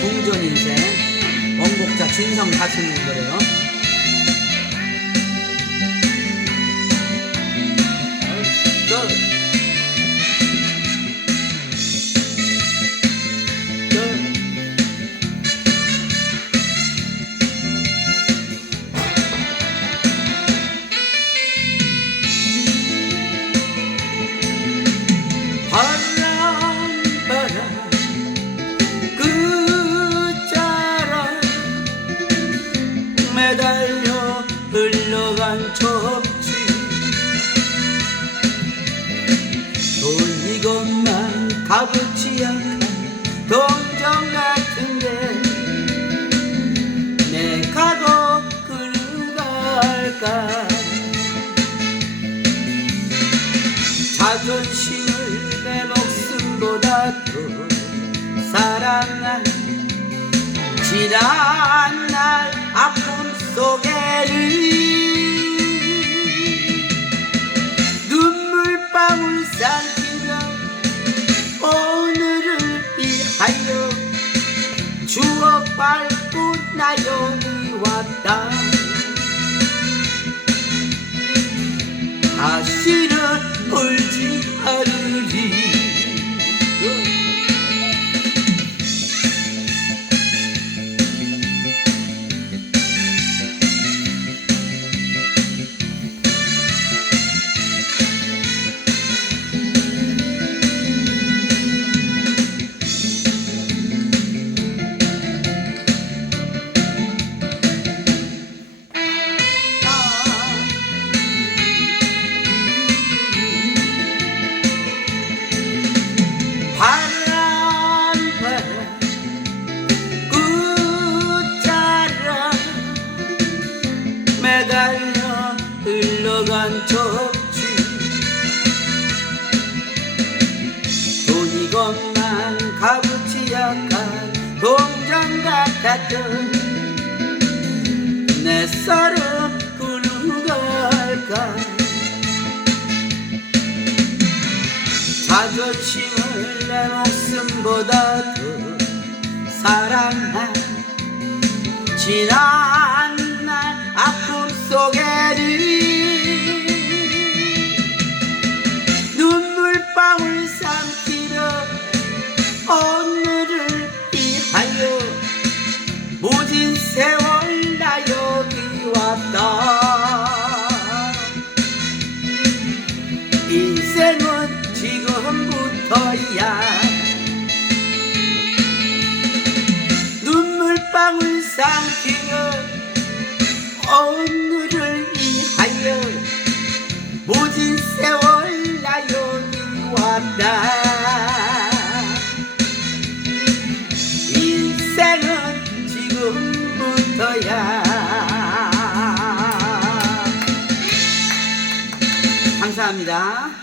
동전 인생 원곡자 진성 가수님 노래요. 값어치 않은 동정 같은데 내 가고 그르갈까? 자존심을 내 목숨보다 도 사랑한 지난 날 아픔 밟고 나 여기 왔다. 다시는 울지 매달려 흘러간 척지 돈이것만 값어치 약한 동전 같았던 내 쌀은 굴러갈까? 자존심 을내 목숨보다도 사랑한 지난 날 아픔 속에는 눈물방울 삼키며 오늘을 위하여 모진 세월 나 여기 왔다. 인생은 지금 부터야. 눈물방울 삼키며 오늘을 위하여 모진 세월 나 여기 왔다. 인생은 지금부터야. 감사합니다.